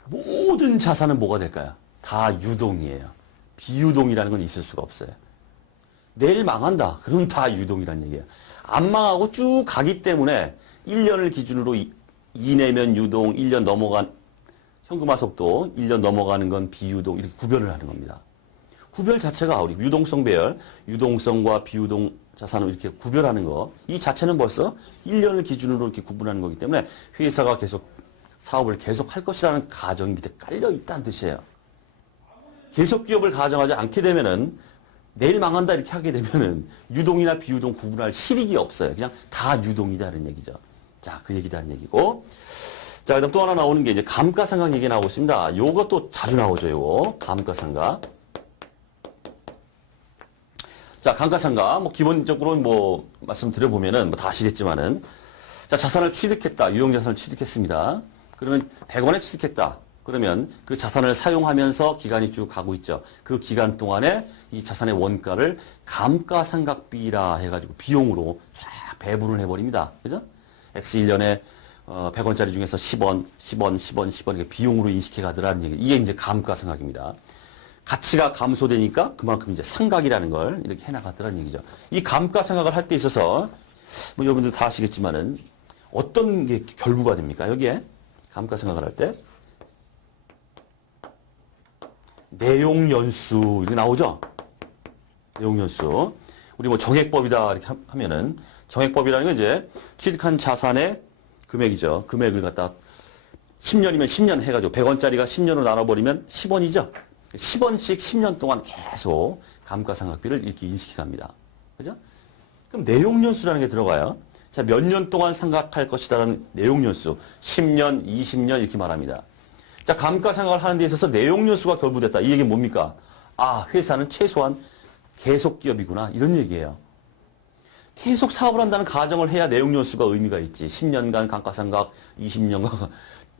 모든 자산은 뭐가 될까요? 다 유동이에요. 비유동이라는 건 있을 수가 없어요. 내일 망한다 그러면 다 유동이라는 얘기예요. 안 망하고 쭉 가기 때문에 1년을 기준으로 이내면 유동, 1년 넘어간 현금화 속도 1년 넘어가는 건 비유동 이렇게 구별을 하는 겁니다. 구별 자체가 우리 유동성 배열, 유동성과 비유동 자산을 이렇게 구별하는 거, 이 자체는 벌써 1년을 기준으로 이렇게 구분하는 거기 때문에 회사가 계속 사업을 계속 할 것이라는 가정이 밑에 깔려 있다는 뜻이에요. 계속 기업을 가정하지 않게 되면은 내일 망한다 이렇게 하게 되면은 유동이나 비유동 구분할 실익이 없어요. 그냥 다 유동이다는 얘기죠. 자, 그 얘기다는 얘기고. 자, 그다음 또 하나 나오는 게 이제 감가상각 얘기 나오고 있습니다. 요것도 자주 나오죠, 요거. 감가상각. 자, 감가상각. 뭐, 기본적으로 뭐, 말씀드려보면은 뭐 다 아시겠지만은. 자, 자산을 취득했다. 유형자산을 취득했습니다. 그러면 100원에 취득했다. 그러면 그 자산을 사용하면서 기간이 쭉 가고 있죠. 그 기간 동안에 이 자산의 원가를 감가상각비라 해가지고 비용으로 쫙 배분을 해버립니다. 그죠? X 1년에 100원짜리 중에서 10원, 10원, 10원, 10원 이렇게 비용으로 인식해 가더라는 얘기. 이게 이제 감가상각입니다. 가치가 감소되니까 그만큼 이제 상각이라는 걸 이렇게 해나가더라는 얘기죠. 이 감가상각을 할 때 있어서 뭐 여러분들 다 아시겠지만은 어떤 게 결부가 됩니까? 여기에 감가상각을 할 때 내용연수 이렇게 나오죠. 내용연수. 우리 뭐 정액법이다 이렇게 하면은 정액법이라는 건 이제 취득한 자산의 금액이죠. 금액을 갖다 10년이면 10년 해가지고 100원짜리가 10년으로 나눠버리면 10원이죠. 10원씩 10년 동안 계속 감가상각비를 이렇게 인식해 갑니다. 그죠? 그럼 내용연수라는 게 들어가요. 자, 몇 년 동안 상각할 것이다라는 내용연수. 10년, 20년 이렇게 말합니다. 자, 감가상각을 하는 데 있어서 내용연수가 결부됐다. 이 얘기는 뭡니까? 아, 회사는 최소한 계속 기업이구나. 이런 얘기예요. 계속 사업을 한다는 가정을 해야 내용연수가 의미가 있지. 10년간 감가상각, 20년간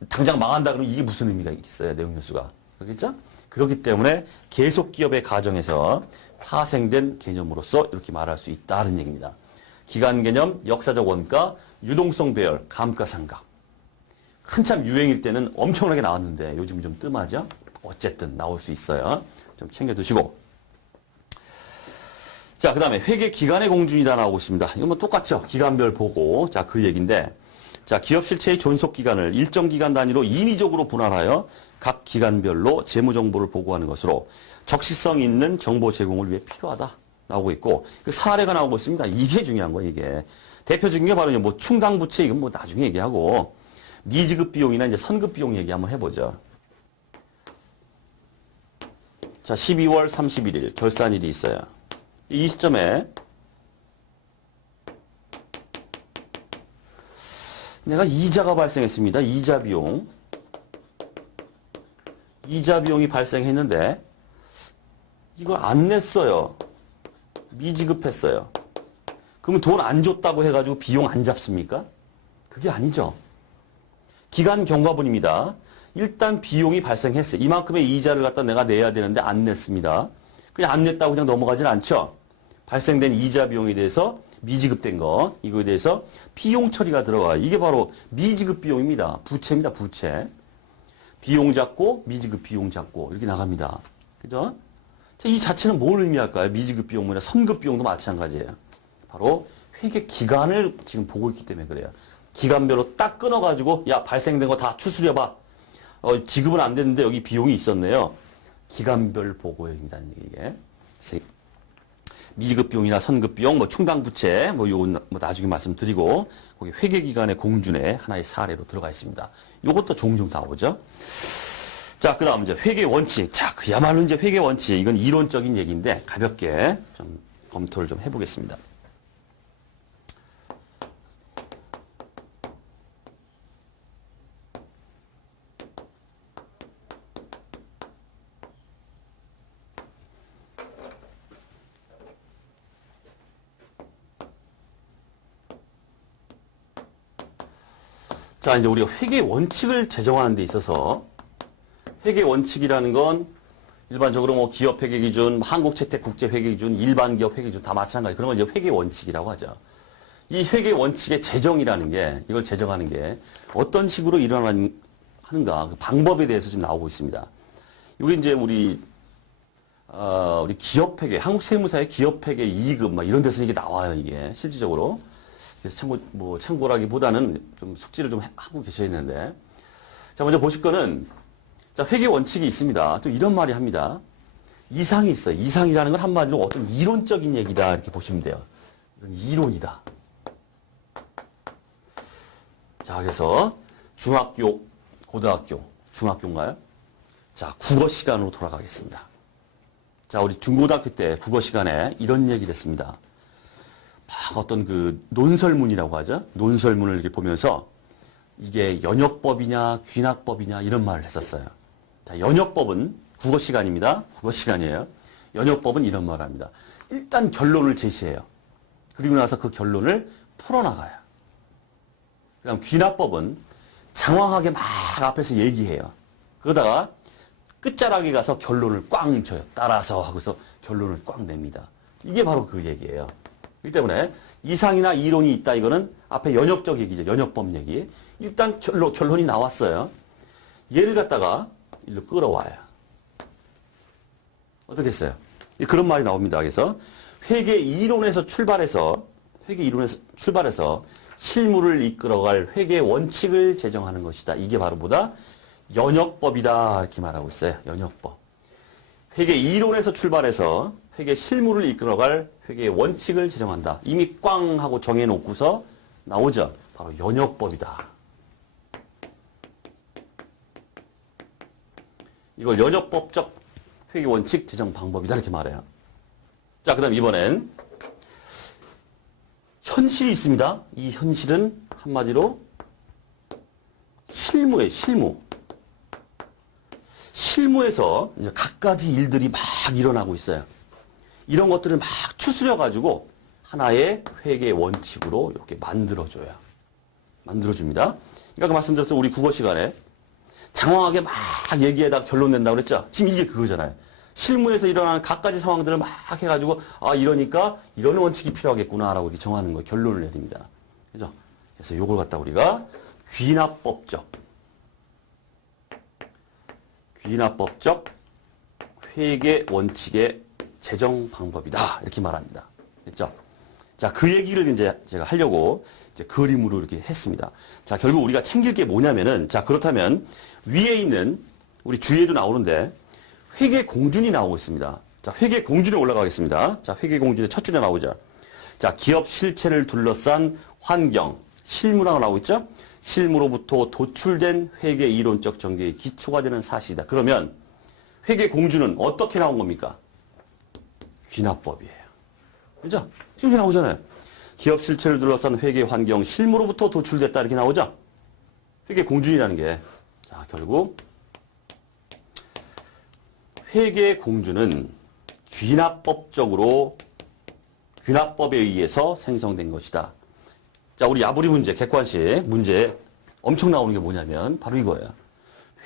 당장 망한다 그러면 이게 무슨 의미가 있겠어요, 내용연수가. 그렇겠죠? 그렇기 때문에 계속 기업의 가정에서 파생된 개념으로서 이렇게 말할 수 있다는 얘기입니다. 기간 개념, 역사적 원가, 유동성 배열, 감가상각. 한참 유행일 때는 엄청나게 나왔는데 요즘 좀 뜸하죠? 어쨌든 나올 수 있어요. 좀 챙겨두시고. 자, 그 다음에 회계 기간의 공준이다 나오고 있습니다. 이건 뭐 똑같죠? 기간별 보고. 자, 그 얘기인데. 자, 기업 실체의 존속 기간을 일정 기간 단위로 임의적으로 분할하여 각 기간별로 재무 정보를 보고하는 것으로 적시성 있는 정보 제공을 위해 필요하다. 나오고 있고. 그 사례가 나오고 있습니다. 이게 중요한 거예요, 이게. 대표적인 게 바로 뭐 충당부채, 이건 뭐 나중에 얘기하고. 미지급 비용이나 이제 선급 비용 얘기 한번 해보죠. 자, 12월 31일 결산일이 있어요. 이 시점에 내가 이자가 발생했습니다. 이자 비용. 이자 비용이 발생했는데 이거 안 냈어요. 미지급했어요. 그러면 돈 안 줬다고 해가지고 비용 안 잡습니까? 그게 아니죠. 기간 경과분입니다. 일단 비용이 발생했어요. 이만큼의 이자를 갖다 내가 내야 되는데 안 냈습니다. 그냥 안 냈다고 그냥 넘어가진 않죠. 발생된 이자 비용에 대해서 미지급된 거, 이거에 대해서 비용 처리가 들어가요. 이게 바로 미지급 비용입니다. 부채입니다, 부채. 비용 잡고 미지급 비용 잡고 이렇게 나갑니다. 그죠? 자, 이 자체는 뭘 의미할까요? 미지급 비용이나 선급 비용도 마찬가지예요. 바로 회계 기간을 지금 보고 있기 때문에 그래요. 기간별로 딱 끊어가지고 야 발생된 거 다 추스려봐. 지급은 안 됐는데 여기 비용이 있었네요. 기간별 보고입니다. 이게 미지급 비용이나 선급 비용, 뭐 충당 부채, 뭐 요건 뭐 나중에 말씀드리고 거기 회계 기간의 공준의 하나의 사례로 들어가 있습니다. 요것도 종종 나오죠. 자, 그다음 이제 회계 원칙. 자, 그야말로 이제 회계 원칙. 이건 이론적인 얘기인데 가볍게 좀 검토를 좀 해보겠습니다. 자, 이제 우리가 회계 원칙을 제정하는 데 있어서 회계 원칙이라는 건 일반적으로 뭐 기업 회계 기준, 한국채택 국제 회계 기준, 일반 기업 회계 기준 다 마찬가지. 그런 걸 이제 회계 원칙이라고 하죠. 이 회계 원칙의 제정이라는 게, 이걸 제정하는 게 어떤 식으로 일어나는가, 그 방법에 대해서 지금 나오고 있습니다. 이게 이제 우리 기업 회계, 한국 세무사의 기업 회계 2급 막 이런 데서 이게 나와요, 이게 실질적으로. 그래서 참고라기보다는 좀 숙지를 좀 하고 계셔야겠는데. 자, 먼저 보실 거는, 자, 회계 원칙이 있습니다. 또 이런 말이 합니다. 이상이 있어요. 이상이라는 건 한마디로 어떤 이론적인 얘기다. 이렇게 보시면 돼요. 이건 이론이다. 자, 그래서 중학교, 고등학교, 중학교인가요? 자, 국어 시간으로 돌아가겠습니다. 자, 우리 중고등학교 때 국어 시간에 이런 얘기를 했습니다. 막 어떤 그 논설문이라고 하죠. 논설문을 이렇게 보면서 이게 연역법이냐 귀납법이냐 이런 말을 했었어요. 자, 연역법은 국어 시간입니다. 국어 시간이에요. 연역법은 이런 말을 합니다. 일단 결론을 제시해요. 그리고 나서 그 결론을 풀어나가요. 그다음 귀납법은 장황하게 막 앞에서 얘기해요. 그러다가 끝자락에 가서 결론을 꽝 줘요. 따라서 하고서 결론을 꽝 냅니다. 이게 바로 그 얘기예요. 그렇기 때문에 이상이나 이론이 있다 이거는 앞에 연역적 얘기죠. 연역법 얘기. 일단 결론이 나왔어요. 얘를 갖다가 일로 끌어와요. 어떻게 했어요? 그런 말이 나옵니다. 그래서 회계 이론에서 출발해서 실무를 이끌어갈 회계 원칙을 제정하는 것이다. 이게 바로 뭐다? 연역법이다. 이렇게 말하고 있어요. 연역법. 회계 이론에서 출발해서 회계 실무를 이끌어갈 회계 원칙을 제정한다. 이미 꽝 하고 정해놓고서 나오죠. 바로 연역법이다. 이걸 연역법적 회계 원칙 제정 방법이다. 이렇게 말해요. 자, 그 다음 이번엔 현실이 있습니다. 이 현실은 한마디로 실무예요. 실무. 실무에서 이제 갖가지 일들이 막 일어나고 있어요. 이런 것들을 막 추스려가지고 하나의 회계 원칙으로 이렇게 만들어줘요. 만들어줍니다. 그러니까 말씀드렸죠. 우리 국어 시간에 장황하게 막 얘기하다가 결론 낸다고 그랬죠. 지금 이게 그거잖아요. 실무에서 일어나는 갖가지 상황들을 막 해가지고 아 이러니까 이런 원칙이 필요하겠구나라고 이렇게 정하는 거예요. 결론을 내립니다. 그죠? 그래서 요걸 갖다 우리가 귀납법적 회계 원칙의 제정 방법이다. 이렇게 말합니다. 됐죠? 자, 그 얘기를 이제 제가 하려고 이제 그림으로 이렇게 했습니다. 자, 결국 우리가 챙길 게 뭐냐면은, 자, 그렇다면 위에 있는 우리 주위에도 나오는데 회계 공준이 나오고 있습니다. 자, 회계 공준에 올라가겠습니다. 자, 회계 공준의 첫 줄에 나오죠. 자, 기업 실체를 둘러싼 환경, 실무라고 나오고 있죠? 실무로부터 도출된 회계 이론적 전개의 기초가 되는 사실이다. 그러면 회계 공준은 어떻게 나온 겁니까? 귀납법이에요. 그죠? 지금 이렇게 나오잖아요. 기업 실체를 둘러싼 회계 환경, 실무로부터 도출됐다. 이렇게 나오죠? 회계 공준이라는 게. 자, 결국 회계 공준은 귀납법에 의해서 생성된 것이다. 자, 우리 야부리 문제, 객관식 문제 엄청 나오는 게 뭐냐면 바로 이거예요.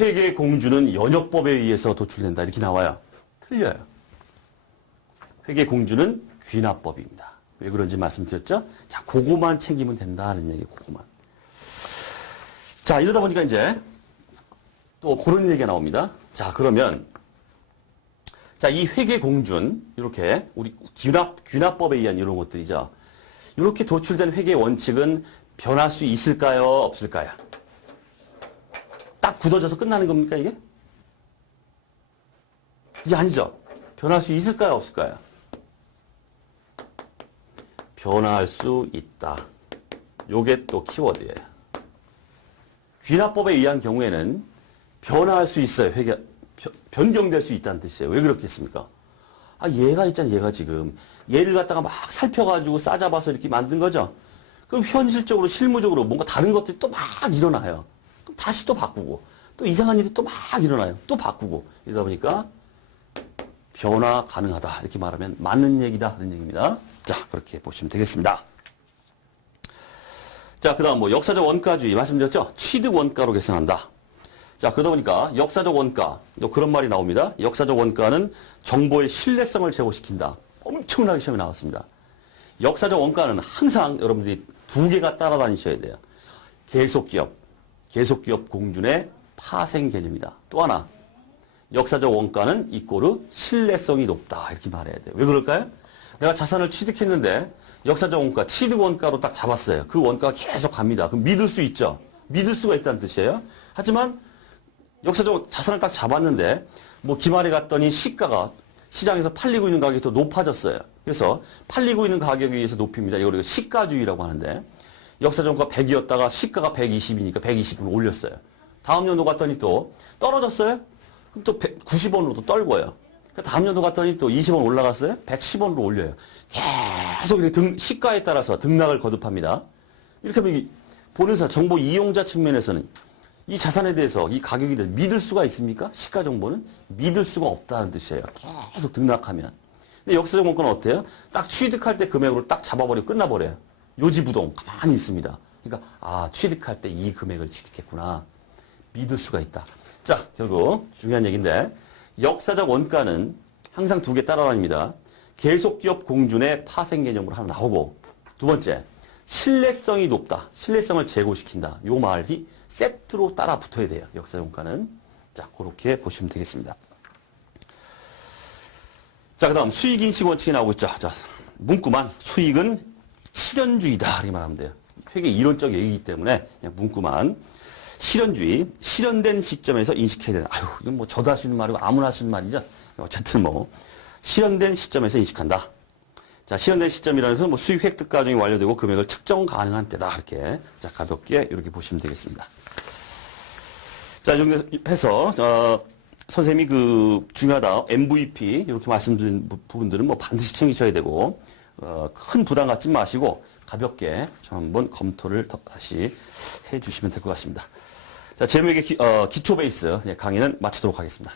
회계 공준은 연역법에 의해서 도출된다. 이렇게 나와요. 틀려요. 회계 공준은 귀납법입니다. 왜 그런지 말씀드렸죠? 자, 그거만 챙기면 된다는 얘기, 그거만. 자, 이러다 보니까 이제 또 그런 얘기가 나옵니다. 자, 그러면 자, 이 회계 공준 이렇게 우리 귀납법에 의한 이런 것들이죠. 이렇게 도출된 회계 원칙은 변할 수 있을까요? 없을까요? 딱 굳어져서 끝나는 겁니까, 이게? 이게 아니죠. 변할 수 있을까요? 없을까요? 변할 수 있다. 요게 또 키워드예요. 귀납법에 의한 경우에는 변화할 수 있어요. 변경될 수 있다는 뜻이에요. 왜 그렇겠습니까? 아, 얘가 있잖아, 얘가 지금. 얘를 갖다가 막 살펴가지고 싸잡아서 이렇게 만든 거죠. 그럼 현실적으로, 실무적으로 뭔가 다른 것들이 또 막 일어나요. 그럼 다시 또 바꾸고, 또 이상한 일이 또 막 일어나요. 또 바꾸고. 이러다 보니까 변화 가능하다. 이렇게 말하면 맞는 얘기다. 하는 얘기입니다. 자, 그렇게 보시면 되겠습니다. 자, 그 다음 역사적 원가주의 말씀드렸죠? 취득 원가로 계산한다. 자, 그러다 보니까 역사적 원가, 또 그런 말이 나옵니다. 역사적 원가는 정보의 신뢰성을 제고시킨다. 엄청나게 시험에 나왔습니다. 역사적 원가는 항상 여러분들이 두 개가 따라다니셔야 돼요. 계속기업 공준의 파생 개념이다. 또 하나, 역사적 원가는 이꼬르 신뢰성이 높다. 이렇게 말해야 돼요. 왜 그럴까요? 내가 자산을 취득했는데 역사적 원가, 취득 원가로 딱 잡았어요. 그 원가가 계속 갑니다. 그럼 믿을 수 있죠. 믿을 수가 있다는 뜻이에요. 하지만 역사적 자산을 딱 잡았는데 기말에 갔더니 시가가 시장에서 팔리고 있는 가격이 더 높아졌어요. 그래서 팔리고 있는 가격에 의해서 높입니다. 이걸 시가주의라고 하는데 역사적 원가 100이었다가 시가가 120이니까 120을 올렸어요. 다음 연도 갔더니 또 떨어졌어요. 그럼 또 90원으로 또 떨고요. 다음 연도 갔더니 또 20원 올라갔어요. 110원으로 올려요. 계속 이렇게 시가에 따라서 등락을 거듭합니다. 이렇게 하면 보는 사람, 정보 이용자 측면에서는 이 자산에 대해서 이 가격에 대해서 믿을 수가 있습니까? 시가 정보는 믿을 수가 없다는 뜻이에요. 계속 등락하면. 근데 역사적 원가는 어때요? 딱 취득할 때 금액으로 딱 잡아버리고 끝나버려요. 요지부동 가만히 있습니다. 그러니까 취득할 때 이 금액을 취득했구나. 믿을 수가 있다. 자, 결국 중요한 얘기인데 역사적 원가는 항상 두 개 따라다닙니다. 계속기업 공준의 파생 개념으로 하나 나오고 두 번째, 신뢰성이 높다. 신뢰성을 제고시킨다. 요 말이 세트로 따라 붙어야 돼요. 역사적 원가는. 자, 그렇게 보시면 되겠습니다. 자, 그 다음 수익인식 원칙이 나오고 있죠. 자, 문구만 수익은 실현주의다. 이렇게 말하면 돼요. 되게 이론적 얘기이기 때문에 그냥 문구만. 실현주의, 실현된 시점에서 인식해야 된다. 아유, 이건 저도 할 수 있는 말이고 아무나 할 수 있는 말이죠. 어쨌든 실현된 시점에서 인식한다. 자, 실현된 시점이라는 것은 수익 획득 과정이 완료되고 금액을 측정 가능한 때다. 이렇게. 자, 가볍게 이렇게 보시면 되겠습니다. 자, 이 정도 해서, 선생님이 중요하다. MVP, 이렇게 말씀드린 부분들은 반드시 챙기셔야 되고, 큰 부담 갖지 마시고, 가볍게 좀 한번 검토를 다시 해 주시면 될 것 같습니다. 자, 제목의 기초 베이스 강의는 마치도록 하겠습니다.